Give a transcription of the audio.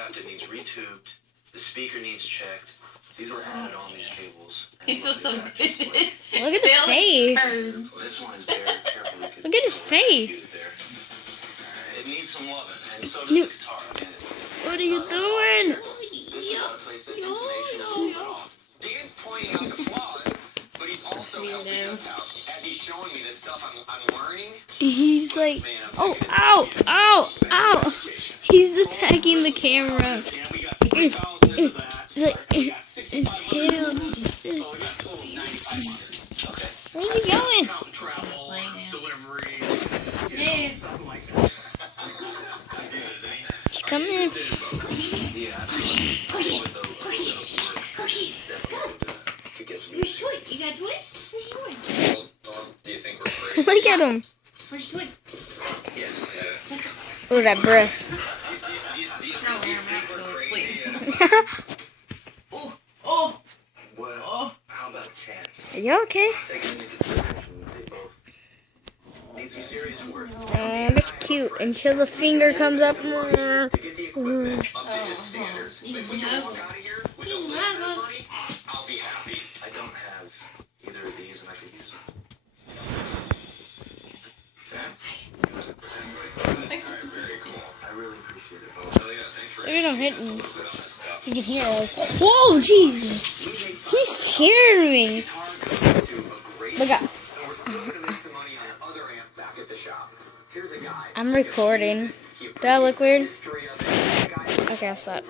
capped, it needs retubed. The speaker needs checked. These were added on these cables. He feels so good. Look at the face. This one is very carefully. Look at his face. It needs some loving, and so does Snoop. the guitar. What are you doing? This is not a place that intonation is put off. Dan's pointing out the flaws, but he's also helping us out. As he's showing me this stuff I'm learning. He's like, oh, ow, ow, ow. He's attacking the camera. It's like, it's him. Where's he going? He's coming. Where's Toy? You got Toy? Where's Toy? Do you think we're free? Look at him. Where's Toy? Oh, that breath. Oh. Well, how about 10? Are you okay? Taking into consideration they both need some serious work. That's cute. Until the finger comes up. To get the equipment up to his standards. If we can walk out of here with a little bit of money, I'll be happy. I don't have either of these, and I could use them. Very cool. I really appreciate it. Thanks for Maybe don't hit me. a little bit on this stuff. You can hear it. Whoa, Jesus. He scared me. Look out. I'm recording. Do I look weird? Okay, I'll stop.